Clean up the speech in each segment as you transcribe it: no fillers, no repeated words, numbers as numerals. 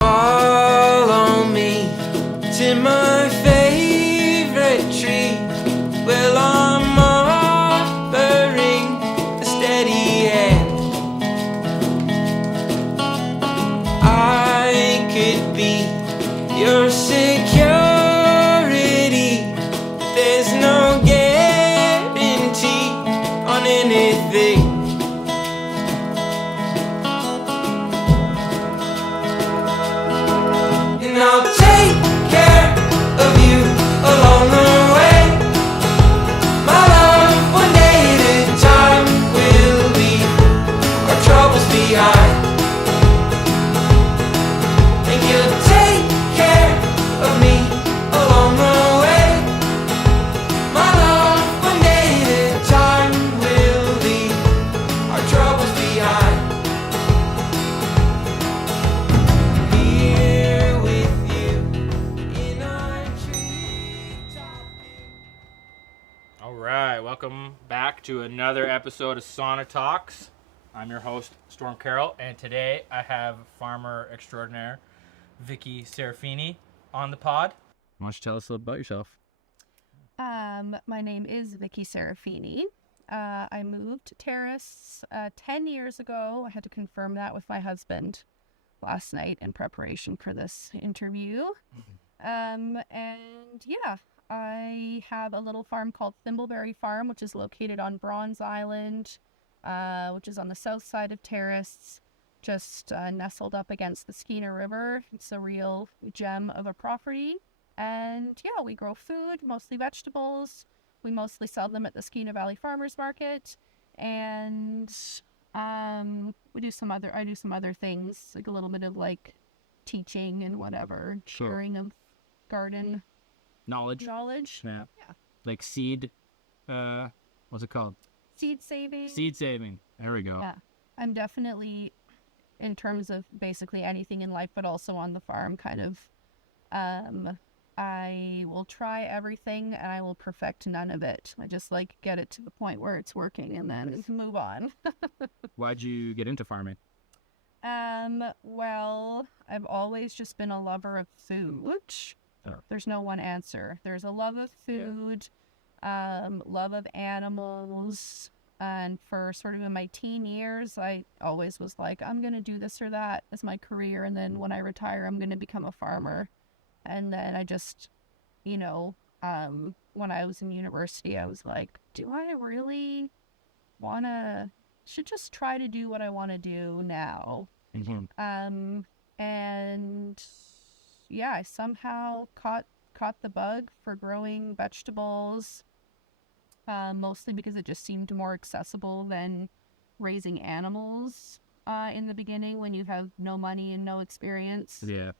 Follow me to my favorite tree. Well, I'm offering a steady hand. I could be your security. There's no guarantee on anything. And I'll take care of you along the way. My love, one day at a time, will leave our troubles behind. And you'll take care of me along the way. My love, one day at a time, will leave our troubles behind. Here with you in our treetop view. All right, welcome back to another episode of Sauna Talks. I'm your host, Storm Carroll, and today I have farmer extraordinaire Vicky Serafini on the pod. Why don't you tell us a little about yourself? My name is Vicky Serafini. I moved to Terrace 10 years ago. I had to confirm that with my husband last night in preparation for this interview. And yeah, I have a little farm called Thimbleberry Farm, which is located on Bronze Island, which is on the south side of Terrace, just nestled up against the Skeena River. It's a real gem of a property. And yeah, we grow food, mostly vegetables. We mostly sell them at the Skeena Valley Farmers Market. And I do some other things, like a little bit of like teaching and whatever, Sure. sharing of garden Knowledge. knowledge. Yeah. Yeah. Like seed, what's it called? Seed saving. Seed saving. There we go. Yeah. I'm definitely, in terms of basically anything in life, but also on the farm, kind of, I will try everything and I will perfect none of it. I just like get it to the point where it's working and then move on. Why'd you get into farming? Well, I've always just been a lover of food. Oh. There's no one answer. There's a love of food, love of animals. And for sort of in my teen years, I always was like, I'm going to do this or that as my career. And then when I retire, I'm going to become a farmer. And then I just, when I was in university, I was like, do I really should just try to do what I want to do now. Mm-hmm. And yeah, I somehow caught the bug for growing vegetables, mostly because it just seemed more accessible than raising animals in the beginning when you have no money and no experience. Yeah.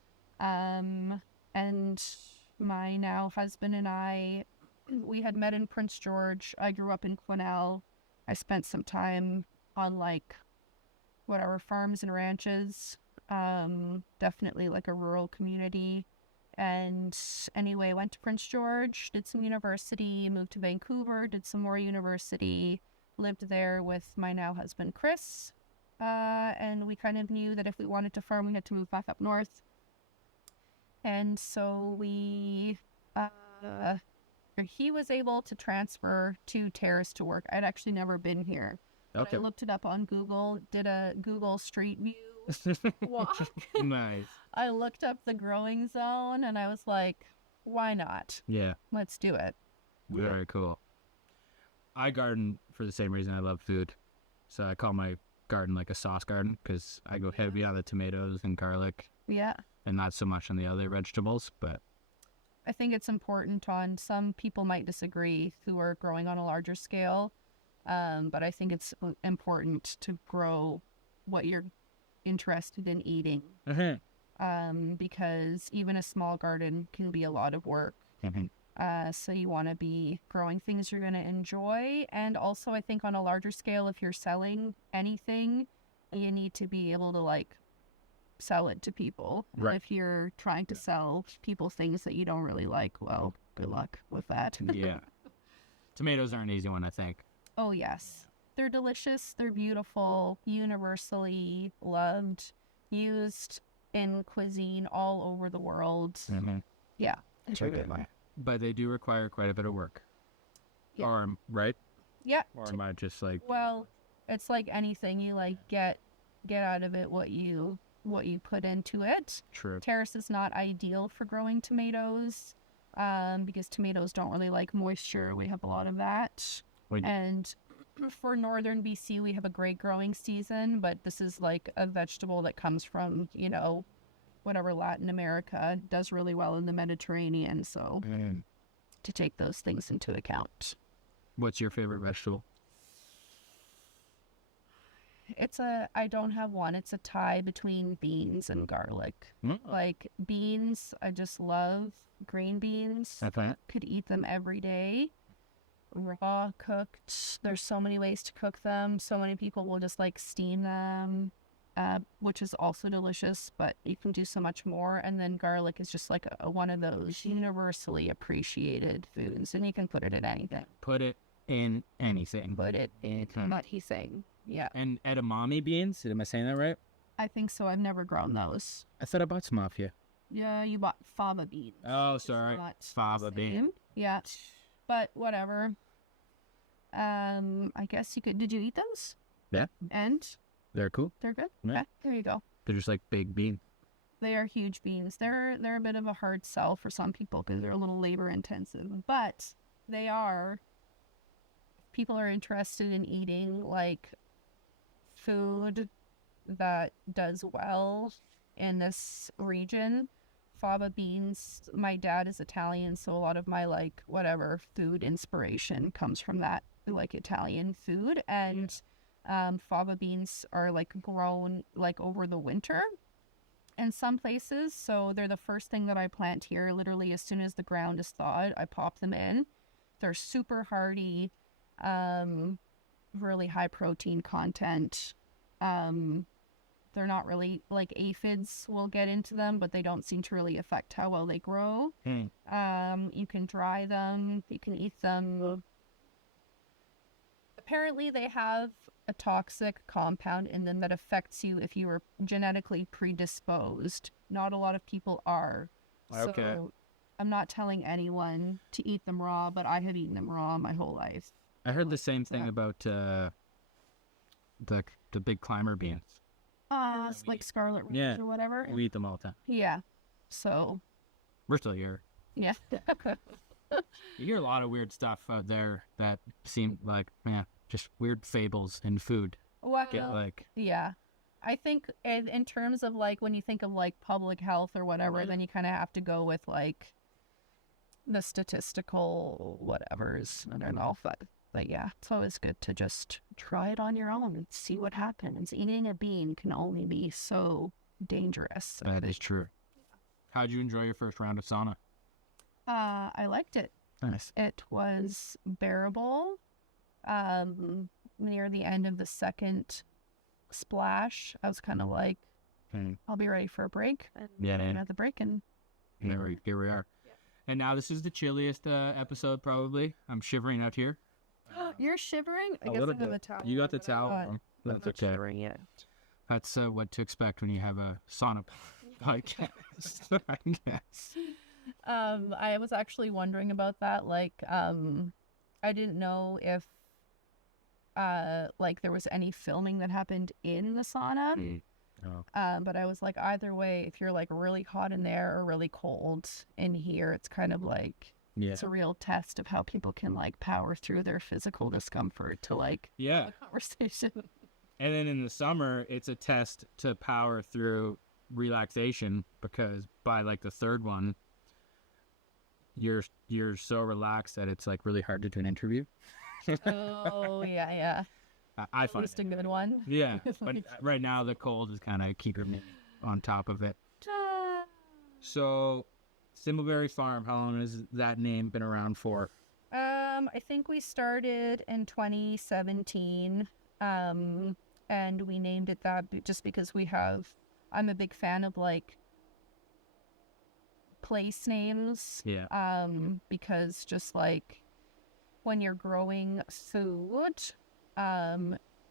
And my now husband and I, we had met in Prince George. I grew up in Quesnel. I spent some time on farms and ranches. Definitely like a rural community. And anyway, went to Prince George, did some university, moved to Vancouver, did some more university, lived there with my now husband, Chris. And we kind of knew that if we wanted to farm, we had to move back up north. And so he was able to transfer to Terrace to work. I'd actually never been here. Okay. I looked it up on Google, did a Google Street View walk. Nice. I looked up the growing zone and I was like, why not? Yeah. Let's do it. Very cool. I garden for the same reason I love food. So I call my garden like a sauce garden because I go heavy on the tomatoes and garlic Yeah. and not so much on the other vegetables. But I think it's important some people might disagree who are growing on a larger scale. But I think it's important to grow what you're interested in eating. Because even a small garden can be a lot of work. So you want to be growing things you're going to enjoy. And also I think on a larger scale, if you're selling anything, you need to be able to sell it to people. Right. If you're trying to sell people things that you don't really like, well, good luck with that. Yeah. Tomatoes are an easy one, I think. Oh, yes. they're delicious. They're beautiful, universally loved, used in cuisine all over the world. Mm-hmm. Yeah, it's a good one. But they do require quite a bit of work. Yeah. Or, right? Yeah. Or am I just like... Well, it's like anything. You like get out of it what you put into it. True. Terrace is not ideal for growing tomatoes, because tomatoes don't really like moisture. We have a lot of that. And for northern BC, we have a great growing season, but this is like a vegetable that comes from, whatever Latin America, does really well in the Mediterranean. So to take those things into account. What's your favorite vegetable? I don't have one. It's a tie between beans and garlic. Like beans, I just love green beans. Okay. Could eat them every day. Raw, cooked. There's so many ways to cook them. So many people will just like steam them, which is also delicious, but you can do so much more. And then garlic is just like one of those universally appreciated foods, and you can put it in anything. Put it in anything. Put it in anything. Yeah. And edamame beans? Am I saying that right? I think so. I've never grown those. I thought I bought some off you. Yeah, you bought fava beans. Oh, sorry. Fava bean. Yeah. But whatever. I guess you could. Did you eat those? Yeah. And They're cool. they're good. Yeah. Okay, there you go. They're just like big beans. They are huge beans. They're a bit of a hard sell for some people because they're a little labor intensive, but they are. If people are interested in eating like food that does well in this region, fava beans. My dad is Italian, so a lot of my like whatever food inspiration comes from that, like Italian food. And fava beans are like grown like over the winter in some places, so they're the first thing that I plant here. Literally as soon as the ground is thawed, I pop them in. They're super hardy, really high protein content. They're not really like aphids will get into them, but they don't seem to really affect how well they grow. You can dry them, you can eat them. Apparently they have a toxic compound in them that affects you if you were genetically predisposed. Not a lot of people are. Okay. So I'm not telling anyone to eat them raw, but I have eaten them raw my whole life. I heard the same thing about the big climber beans. It's like scarlet rose or whatever. We eat them all the time. Yeah. So. We're still here. Yeah. You hear a lot of weird stuff out there that seem like, just weird fables in food. Well, yeah. I think in terms of like when you think of like public health or whatever, then you kind of have to go with like the statistical whatevers. I don't know, but yeah, it's always good to just try it on your own and see what happens. Eating a bean can only be so dangerous. That is true. How'd you enjoy your first round of sauna? I liked it. Nice. It was bearable. Near the end of the second splash, I was kind of like, I'll be ready for a break. And another break, and here we are. Yeah. And now this is the chilliest episode, probably. I'm shivering out here. You're shivering? I A guess little I have bit. a towel. You got the towel. I'm That's not okay. shivering yet. That's what to expect when you have a sauna podcast, I guess. I was actually wondering about that. Like, I didn't know if, like, there was any filming that happened in the sauna. Oh. But I was like, either way, if you're like really hot in there or really cold in here, it's kind of like, it's a real test of how people can like power through their physical discomfort to like a conversation. And then in the summer, it's a test to power through relaxation, because by like the third one, you're so relaxed that it's like really hard to do an interview. Oh yeah. I find Just a good one. Yeah, but right now the cold is kind of keeping me on top of it. So, Thimbleberry Farm, how long has that name been around for? I think we started in 2017, and we named it that just because I'm a big fan of like place names. Yeah. Because just like when you're growing food,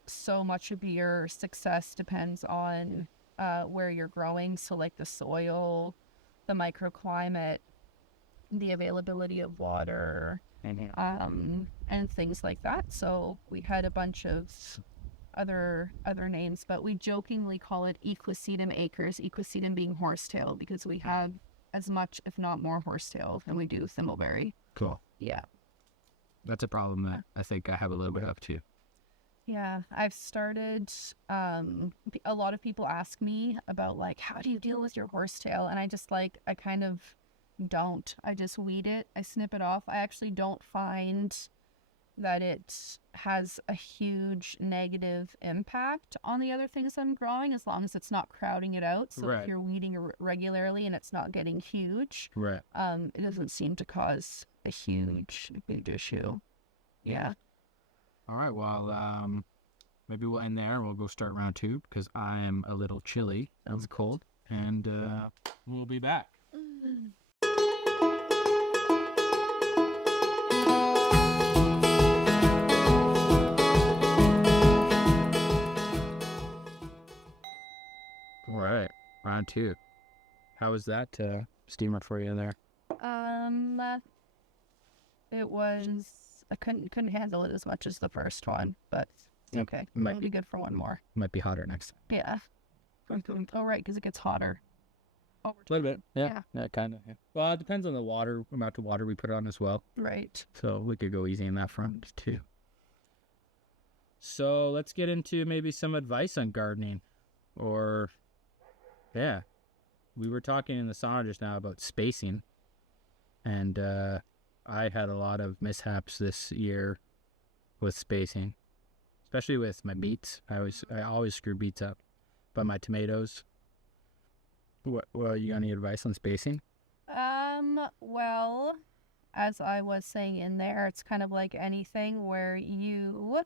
So much of your success depends on where you're growing. So like the soil, the microclimate, the availability of water, and things like that. So we had a bunch of other names, but we jokingly call it equisetum acres, equisetum being horsetail, because we have as much, if not more, horsetail than we do thimbleberry. Cool. Yeah. That's a problem that I think I have a little bit of too. Yeah, I've started, a lot of people ask me about like, how do you deal with your horsetail? And I just like, I kind of don't. I just weed it. I snip it off. I actually don't find that it has a huge negative impact on the other things I'm growing, as long as it's not crowding it out. So Right. if you're weeding regularly and it's not getting huge, Right. it doesn't seem to cause a huge, big issue. Yeah. All right. Well, maybe we'll end there and we'll go start round 2 because I am a little chilly. It's cold. And we'll be back. All right. Round 2. How was that steamer for you there? It was, I couldn't handle it as much as the first one, but it's Yep. okay. Might- It'll be good for one more. Might be hotter next time. Yeah. Oh, right, because it gets hotter. A little bit. Yeah. Kind of. Yeah. Well, it depends on the amount of water we put on as well. Right. So we could go easy in that front too. So let's get into maybe some advice on gardening. Or, yeah. We were talking in the sauna just now about spacing. And I had a lot of mishaps this year with spacing. Especially with my beets. I always screw beets up. But my tomatoes. Well, you got any advice on spacing? Well, as I was saying in there, it's kind of like anything where you,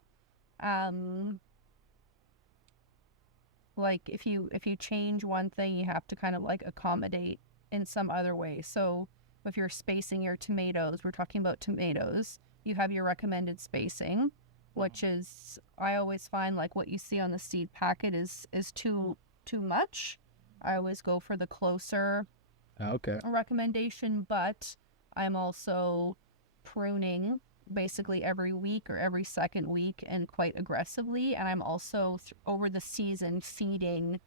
like if you change one thing, you have to kind of like accommodate in some other way. So if you're spacing your tomatoes, we're talking about tomatoes, you have your recommended spacing, which is, I always find like what you see on the seed packet is too much. I always go for the closer Okay. recommendation, but I'm also pruning basically every week or every second week and quite aggressively. And I'm also over the season feeding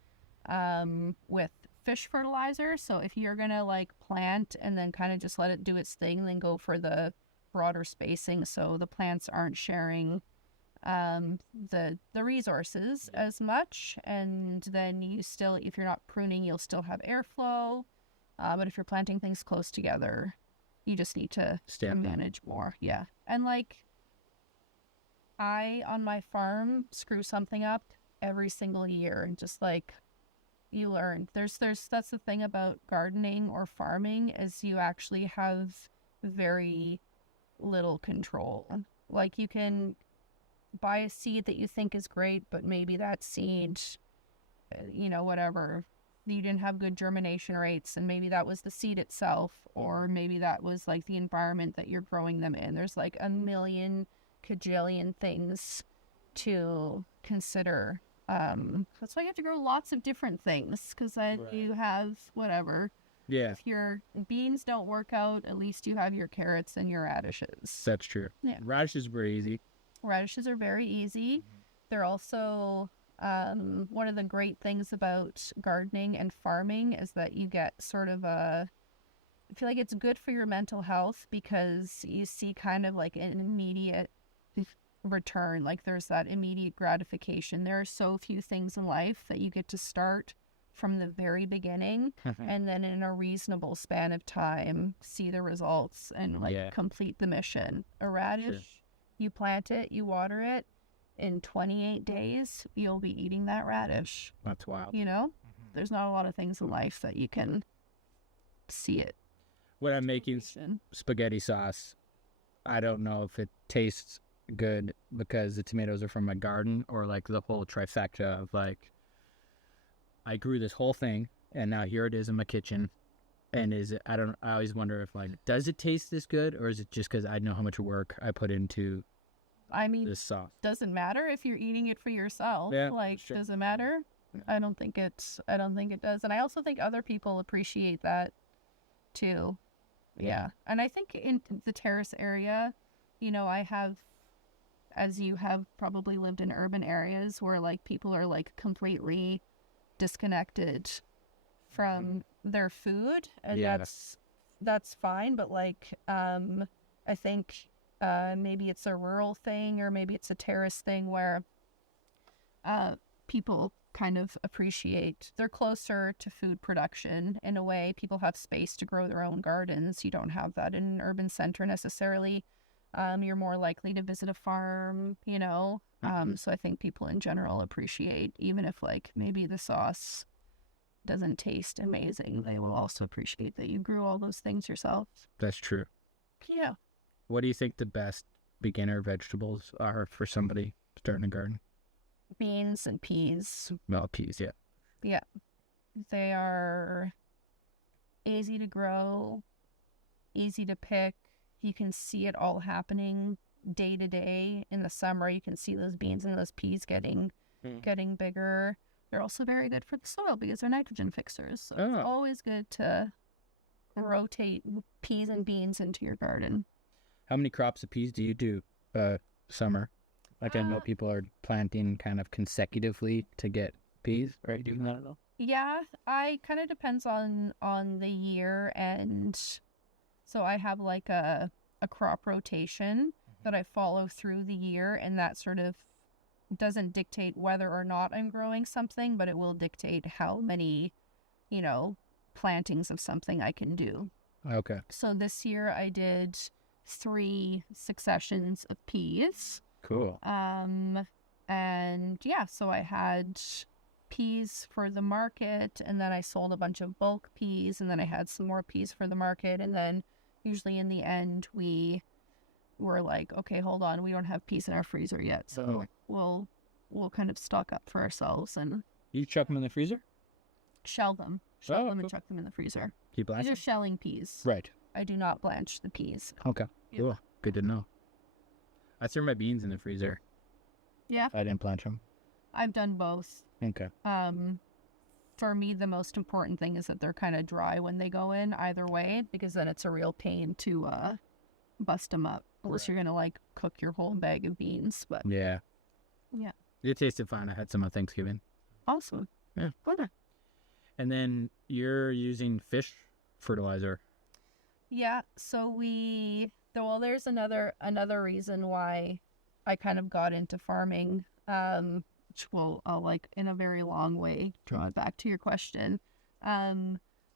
with fish fertilizer. So if you're gonna like plant and then kind of just let it do its thing, then go for the broader spacing so the plants aren't sharing the resources as much, and then you still, if you're not pruning, you'll still have airflow, but if you're planting things close together, you just need to manage more. Yeah. And like I on my farm screw something up every single year, and just like you learn, there's that's the thing about gardening or farming, is you actually have very little control. Like you can buy a seed that you think is great, but maybe that seed, whatever, you didn't have good germination rates, and maybe that was the seed itself, or maybe that was like the environment that you're growing them in. There's like a million cajillion things to consider. That's why you have to grow lots of different things, because then you have whatever. Yeah. If your beans don't work out, at least you have your carrots and your radishes. That's true. Yeah. Radishes were easy. Radishes are very easy. They're also, one of the great things about gardening and farming is that you get sort of I feel like it's good for your mental health, because you see kind of like an immediate return. Like there's that immediate gratification. There are so few things in life that you get to start from the very beginning and then in a reasonable span of time see the results and complete the mission. A radish, you plant it, you water it, in 28 days you'll be eating that radish. That's wild. There's not a lot of things in life that you can see it. When I'm making spaghetti sauce, I don't know if it tastes good because the tomatoes are from my garden, or like the whole trifecta of like, I grew this whole thing and now here it is in my kitchen. And I always wonder if like, does it taste this good, or is it just because I know how much work I put into I mean, this sauce. doesn't matter if you're eating it for yourself. Yeah, Like, sure. does it matter? I don't think it does. And I also think other people appreciate that too. Yeah. And I think in the Terrace area, you know, I have, as you have probably lived in urban areas where like people are like completely disconnected from their food, and Yeah. that's fine, but like I think maybe it's a rural thing or maybe it's a Terrace thing where people kind of appreciate, they're closer to food production in a way. People have space to grow their own gardens. You don't have that in an urban center necessarily. You're more likely to visit a farm, you know. So I think people in general appreciate, even if like maybe the sauce doesn't taste amazing, they will also appreciate that you grew all those things yourself. That's true. Yeah. What do you think the best beginner vegetables are for somebody starting a garden? Beans and peas. Well, peas, yeah. Yeah. They are easy to grow, easy to pick. You can see it all happening day to day. In the summer, you can see those beans and those peas getting bigger. They're also very good for the soil because they're nitrogen fixers. So it's always good to rotate peas and beans into your garden. How many crops of peas do you do summer? Like I know people are planting kind of consecutively to get peas, right? Doing that at all? Yeah, I kind of depends on the year, and so I have like a crop rotation that I follow through the year, and that sort of doesn't dictate whether or not I'm growing something, but it will dictate how many, you know, plantings of something I can do. Okay. So this year I did 3 successions of peas. Cool. And yeah, so I had peas for the market, and then I sold a bunch of bulk peas, and then I had some more peas for the market, and then usually in the end we were like, okay, hold on, we don't have peas in our freezer yet, so we'll kind of stock up for ourselves and You chuck them in the freezer? shell them cool. and chuck them in the freezer. Keep These blanching? are shelling peas. Right. I do not blanch the peas. Okay. Yeah. Cool. Good to know. I threw my beans in the freezer. Yeah, I didn't blanch them. I've done both. Okay. For me, the most important thing is that they're kind of dry when they go in either way, because then it's a real pain to bust them up unless you're gonna like cook your whole bag of beans. But Yeah. yeah, It tasted fine. I had some on Thanksgiving. awesome. Yeah. Good. And then you're using fish fertilizer. Yeah, so there's another reason why I kind of got into farming, which I'll like in a very long way draw it back to your question.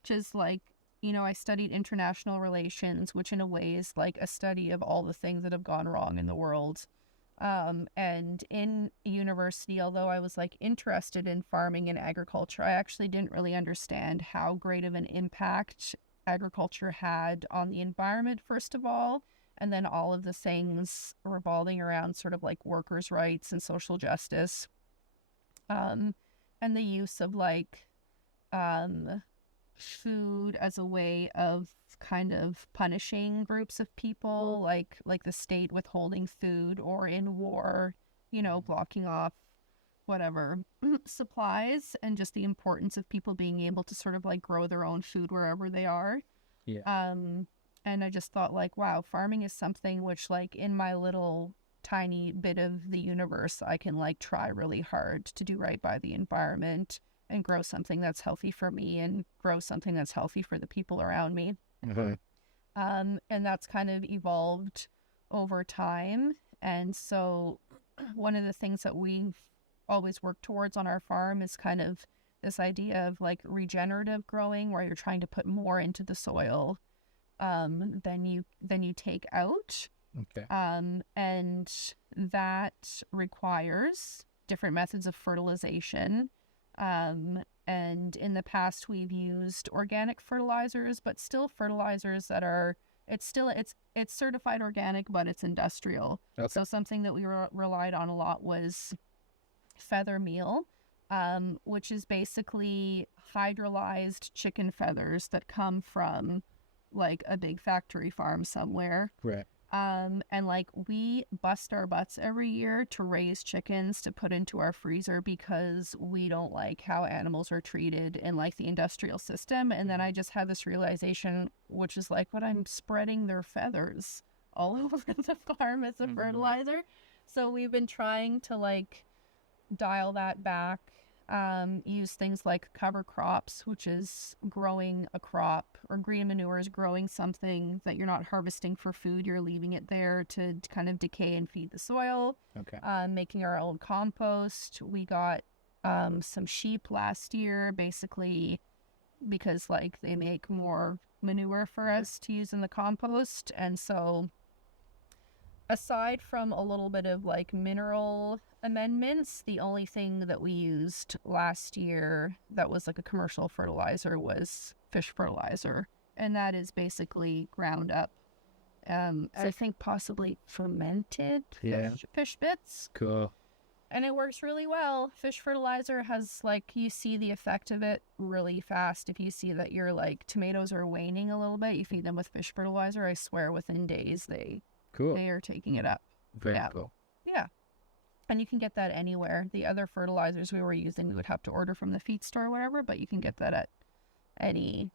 Just like, you know, I studied international relations, which in a way is like a study of all the things that have gone wrong in the world. And in university, although I was like interested in farming and agriculture, I actually didn't really understand how great of an impact agriculture had on the environment, first of all, and then all of the things revolving around sort of like workers' rights and social justice, and the use of like food as a way of kind of punishing groups of people, like the state withholding food, or in war, you know, blocking off whatever supplies, and just the importance of people being able to sort of like grow their own food wherever they are. Yeah. And I just thought like, wow, farming is something which like in my little tiny bit of the universe, I can like try really hard to do right by the environment and grow something that's healthy for me and grow something that's healthy for the people around me. Mm-hmm. And that's kind of evolved over time. And so one of the things that we've always worked towards on our farm is kind of this idea of like regenerative growing, where you're trying to put more into the soil than you take out. Okay. And that requires different methods of fertilization. And in the past we've used organic fertilizers, but still fertilizers that are, it's certified organic, but it's industrial. Okay. So something that we relied on a lot was feather meal, which is basically hydrolyzed chicken feathers that come from like a big factory farm somewhere. Right. And like we bust our butts every year to raise chickens to put into our freezer because we don't like how animals are treated in like the industrial system. And then I just had this realization, which is like, what, I'm spreading their feathers all over the farm as a fertilizer. So we've been trying to like dial that back. Use things like cover crops, which is growing a crop, or green manure is growing something that you're not harvesting for food. You're leaving it there to kind of decay and feed the soil. Okay. Making our own compost. We got some sheep last year, basically because like they make more manure for us to use in the compost. And so aside from a little bit of like mineral amendments, the only thing that we used last year that was like a commercial fertilizer was fish fertilizer. And that is basically ground up, I think possibly fermented fish bits. Cool. And it works really well. Fish fertilizer has like, you see the effect of it really fast. If you see that your like tomatoes are waning a little bit, you feed them with fish fertilizer, I swear within days they are taking it up. Very cool. Yeah. And you can get that anywhere. The other fertilizers we were using, we would have to order from the feed store or whatever, but you can get that at any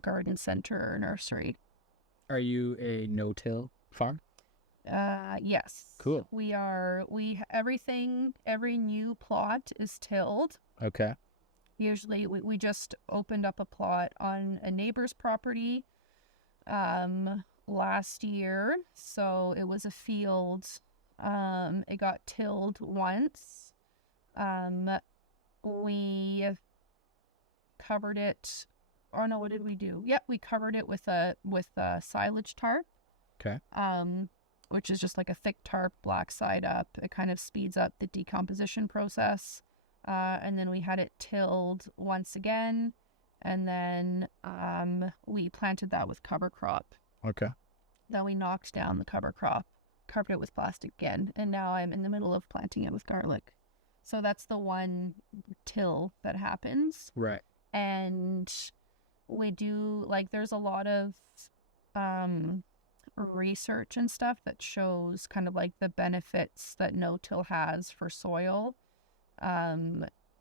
garden center or nursery. Are you a no-till farm? Yes. Cool. Every new plot is tilled. Okay. Usually we just opened up a plot on a neighbor's property last year. So it was a field. It got tilled once. We covered it. Oh no, what did we do? Yep, we covered it with a silage tarp. Okay. Which is just like a thick tarp, black side up. It kind of speeds up the decomposition process. And then we had it tilled once again, and then we planted that with cover crop. Okay. Then we knocked down the cover crop, covered it with plastic again, and now I'm in the middle of planting it with garlic. So that's the one till that happens. Right. And we do, like, there's a lot of research and stuff that shows kind of like the benefits that no-till has for soil.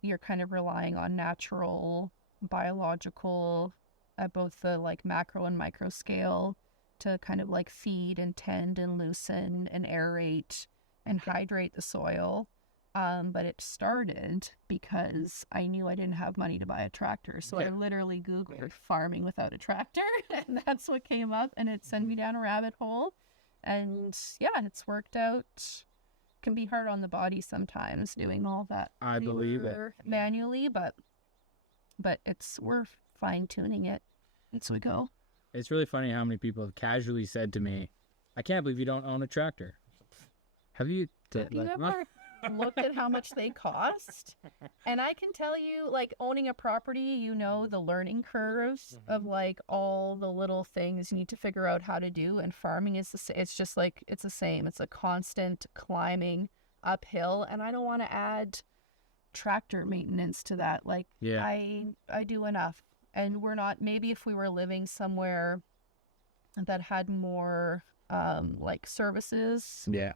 You're kind of relying on natural, biological, at both the like macro and micro scale, to kind of like feed and tend and loosen and aerate and hydrate the soil. But it started because I knew I didn't have money to buy a tractor. So I literally Googled farming without a tractor, and that's what came up, and it sent me down a rabbit hole. And yeah, it's worked out. Can be hard on the body sometimes doing all that. I believe it. Manually, but we're fine tuning it as we go. It's really funny how many people have casually said to me, "I can't believe you don't own a tractor." Have you? Have you ever looked at how much they cost? And I can tell you, like, owning a property, you know, the learning curves of like all the little things you need to figure out how to do. And farming is it's just like, it's the same. It's a constant climbing uphill, and I don't want to add tractor maintenance to that. Like, yeah. I do enough. And we're not, maybe if we were living somewhere that had more like services, yeah,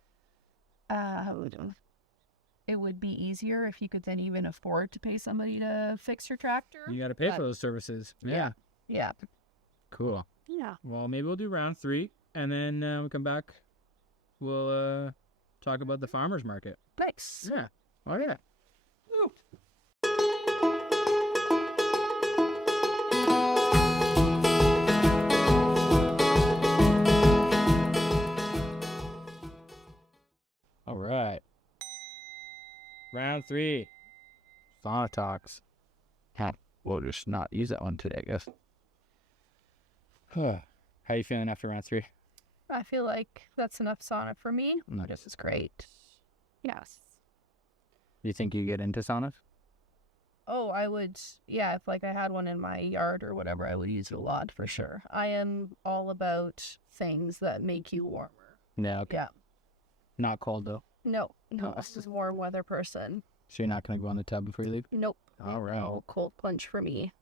it would be easier if you could then even afford to pay somebody to fix your tractor. You got to pay for those services. Yeah. Cool. Yeah. Well, maybe we'll do round 3, and then we'll come back. We'll talk about the farmers market. Nice. Yeah. Oh, yeah. Ooh. All right. Round 3. Sauna Talks. We'll just not use that one today, I guess. How you feeling after round 3? I feel like that's enough sauna for me. Nice. This is great. Yes. You think you get into saunas? Oh, I would. Yeah, if like I had one in my yard or whatever, I would use it a lot for sure. I am all about things that make you warmer. Yeah. Okay. Yeah. Not cold though. No, this is a warm weather person. So you're not gonna go in the tub before you leave? Nope. All right. No cold plunge for me.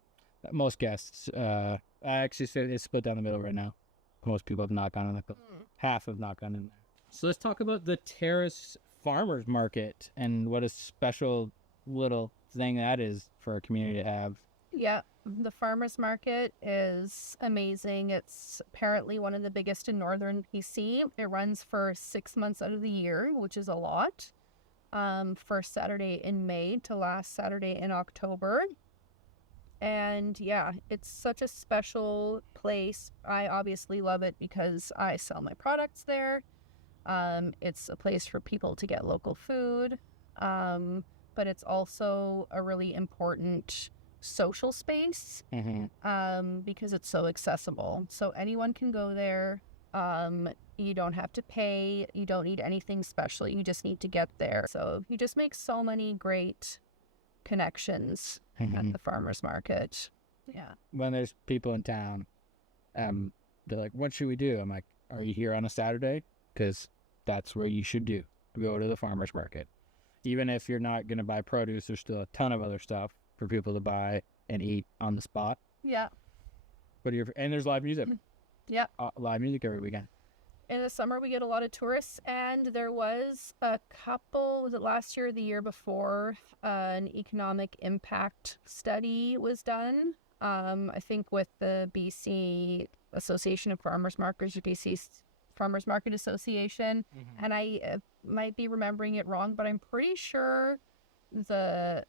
Most guests. I actually say it's split down the middle right now. most people have not gone in there. Half have not gone in there. So let's talk about the Terrace Farmers Market and what a special little thing that is for our community to have. Yeah, the farmers market is amazing. It's apparently one of the biggest in northern BC. It runs for 6 months out of the year, which is a lot. First Saturday in May to last Saturday in October. And yeah, it's such a special place. I obviously love it because I sell my products there. It's a place for people to get local food. But it's also a really important social space because it's so accessible. So anyone can go there. You don't have to pay. You don't need anything special. You just need to get there. So you just make so many great connections at the farmers market. Yeah. When there's people in town, they're like, what should we do? I'm like, are you here on a Saturday? Because that's where you should do. Go to the farmers market. Even if you're not going to buy produce, there's still a ton of other stuff for people to buy and eat on the spot. Yeah. And there's live music. Yeah. Live music every weekend. In the summer, we get a lot of tourists, and there was a couple, was it last year or the year before, an economic impact study was done, I think with the BC Association of Farmers Markets, or BC Farmers Market Association, and I might be remembering it wrong, but I'm pretty sure the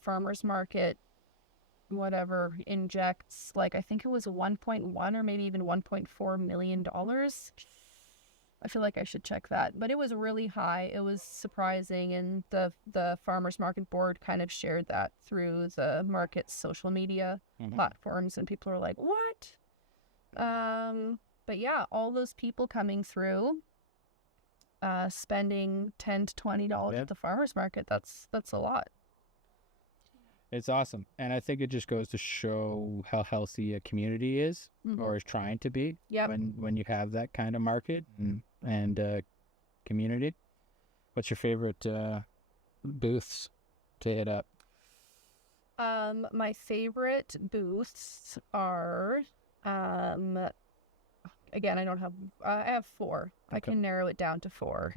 farmers market whatever injects, like, I think it was 1.1 or maybe even $1.4 million. I feel like I should check that, but it was really high. It was surprising, and the farmers market board kind of shared that through the market's social media platforms, and people are like, what? But yeah, all those people coming through, spending $10 to $20 at the farmers market, that's a lot. It's awesome. And I think it just goes to show how healthy a community is, or is trying to be, when you have that kind of market and community. What's your favorite booths to hit up? My favorite booths are, again, I have 4. Okay. I can narrow it down to 4.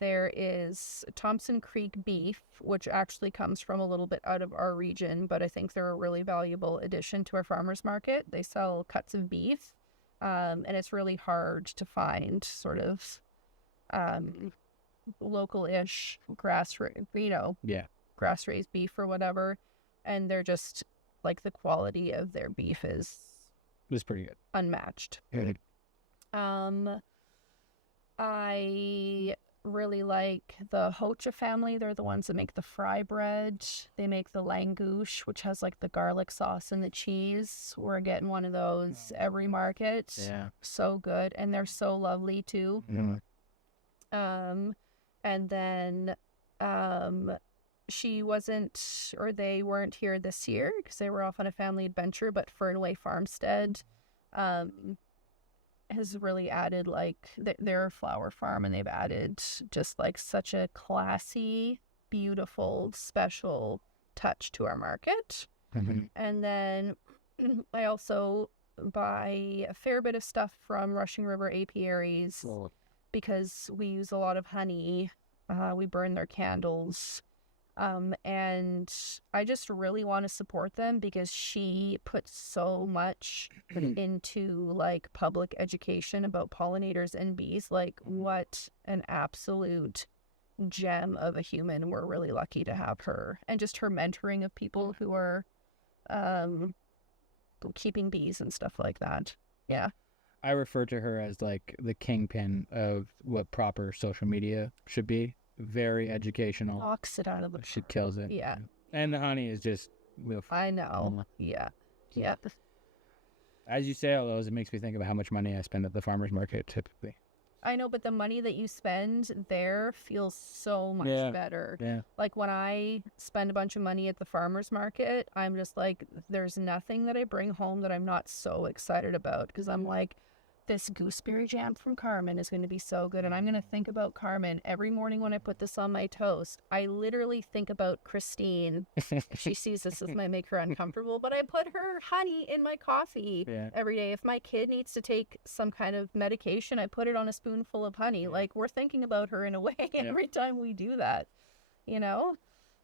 There is Thompson Creek beef, which actually comes from a little bit out of our region, but I think they're a really valuable addition to our farmers market. They sell cuts of beef, and it's really hard to find sort of local-ish grass-raised beef or whatever, and they're just, like, the quality of their beef is pretty good, unmatched. I really like the Hocha family. They're the ones that make the fry bread. They make the langouche, which has like the garlic sauce and the cheese. We're getting one of those every market. Yeah. So good. And they're so lovely too. And then they weren't here this year because they were off on a family adventure, but Fernway Farmstead has really added, like, their flower farm, and they've added just like such a classy, beautiful, special touch to our market. And then I also buy a fair bit of stuff from Rushing River apiaries because we use a lot of honey. We burn their candles. And I just really want to support them because she puts so much into, like, public education about pollinators and bees. Like, what an absolute gem of a human. We're really lucky to have her, and just her mentoring of people who are keeping bees and stuff like that. Yeah. I refer to her as, like, the kingpin of what proper social media should be. Very educational. Knocks it out of the park. She kills it. Yeah. And the honey is just... I know. Yeah. Yeah. As you say all those, it makes me think about how much money I spend at the farmer's market typically. I know, but the money that you spend there feels so much better. Yeah. Like, when I spend a bunch of money at the farmer's market, I'm just like, there's nothing that I bring home that I'm not so excited about, because I'm like, this gooseberry jam from Carmen is going to be so good. And I'm going to think about Carmen every morning when I put this on my toast. I literally think about Christine. She sees this as might make her uncomfortable, but I put her honey in my coffee every day. If my kid needs to take some kind of medication, I put it on a spoonful of honey. Like, we're thinking about her in a way every time we do that, you know?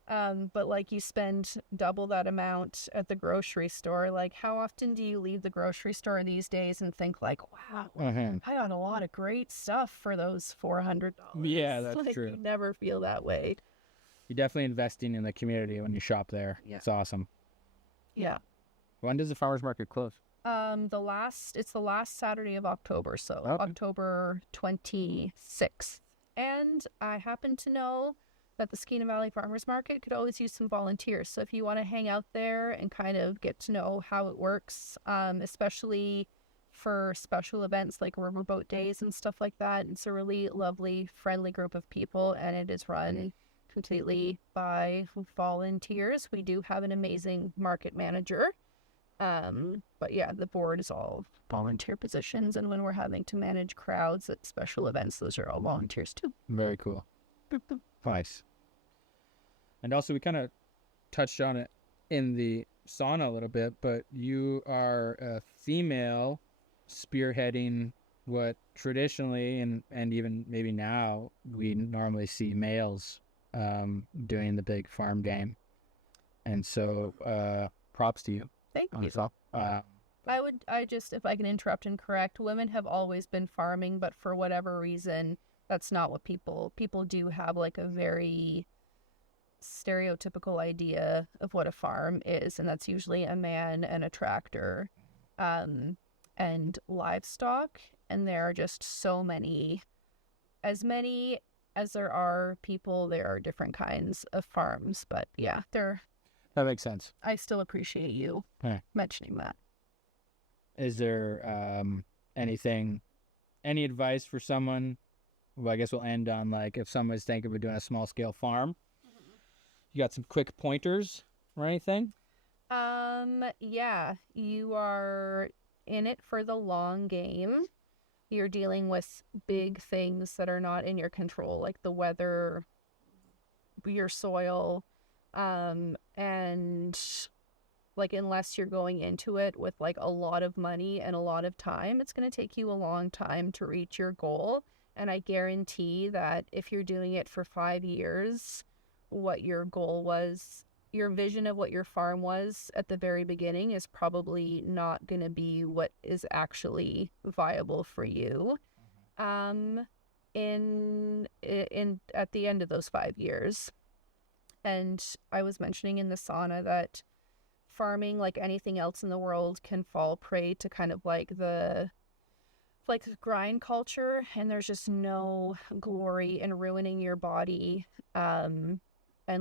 But like, you spend double that amount at the grocery store. Like, how often do you leave the grocery store these days and think like, wow, I got a lot of great stuff for those $400? Yeah, that's like, true. You never feel that way. You're definitely investing in the community when you shop there. Yeah. It's awesome. Yeah. When does the farmers market close? It's the last Saturday of October, so October 26th. And I happen to know that the Skeena Valley Farmers Market could always use some volunteers. So if you want to hang out there and kind of get to know how it works, especially for special events like riverboat days and stuff like that, it's a really lovely, friendly group of people, and it is run completely by volunteers. We do have an amazing market manager. But yeah, the board is all volunteer positions, and when we're having to manage crowds at special events, those are all volunteers too. Very cool. Boop, boop. Nice. And also, we kind of touched on it in the sauna a little bit, but you are a female spearheading what traditionally and even maybe now we normally see males doing the big farm game. And so props to you. Thank you. If I can interrupt and correct, women have always been farming, but for whatever reason, that's not what people do have like a very stereotypical idea of what a farm is, and that's usually a man and a tractor and livestock, and there are just so many as there are people, there are different kinds of farms. But yeah, that makes sense. I still appreciate you mentioning that. Is there any advice for someone? Well, I guess we'll end on like if someone's thinking of doing a small scale farm. You got some quick pointers or anything? Yeah, you are in it for the long game. You're dealing with big things that are not in your control, like the weather, your soil, and like unless you're going into it with like a lot of money and a lot of time, it's going to take you a long time to reach your goal. And I guarantee that if you're doing it for 5 years, what your goal was, your vision of what your farm was at the very beginning is probably not going to be what is actually viable for you at the end of those 5 years. And I was mentioning in the sauna that farming, like anything else in the world, can fall prey to kind of like the grind culture, and there's just no glory in ruining your body and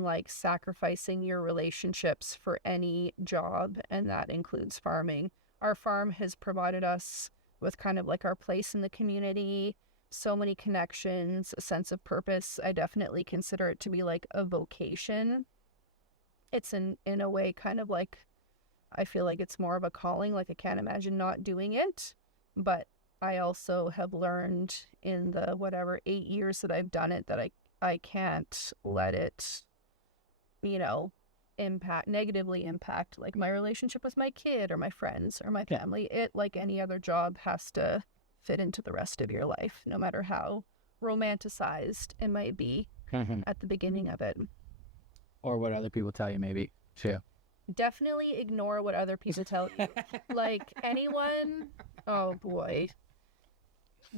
like sacrificing your relationships for any job, and that includes farming. Our farm has provided us with kind of like our place in the community, so many connections, a sense of purpose. I definitely consider it to be like a vocation. It's in a way kind of like, I feel like it's more of a calling. Like I can't imagine not doing it, but I also have learned in the 8 years that I've done it that I can't let it, negatively impact like my relationship with my kid or my friends or my family. It, like any other job, has to fit into the rest of your life, no matter how romanticized it might be at the beginning of it. Or what other people tell you, maybe, too. Definitely ignore what other people tell you. Like anyone, oh boy.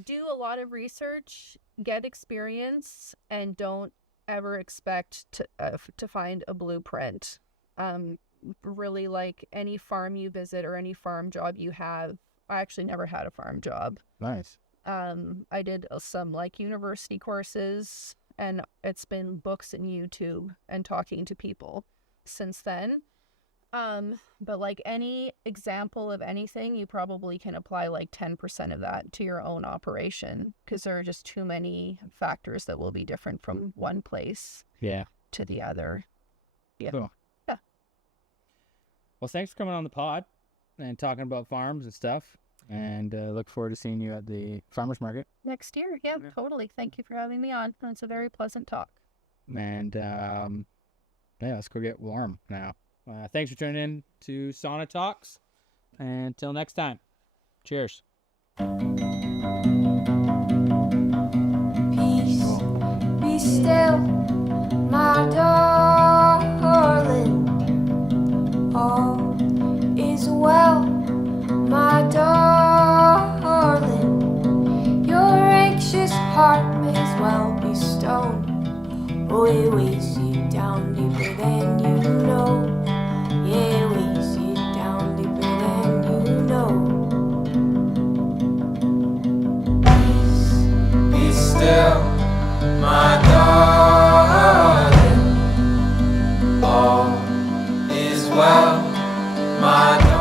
Do a lot of research, get experience, and don't ever expect to find a blueprint. Really, like any farm you visit or any farm job you have, I actually never had a farm job. Nice. I did some like university courses, and it's been books and YouTube and talking to people since then. But like any example of anything, you probably can apply like 10% of that to your own operation, because there are just too many factors that will be different from one place to the other. Yeah. Cool. Yeah. Well, thanks for coming on the pod and talking about farms and stuff. And look forward to seeing you at the farmers market. Next year. Yeah, totally. Thank you for having me on. It's a very pleasant talk. And yeah, let's go get warm now. Thanks for tuning in to Sauna Talks. And until next time, cheers. Peace, be still, my darling. All is well, my darling. Your anxious heart may as well be stone. Oh, it weighs you down deeper than you know. Yeah, it weighs you down deeper than you know. Peace, be still, my darling. All is well, my darling.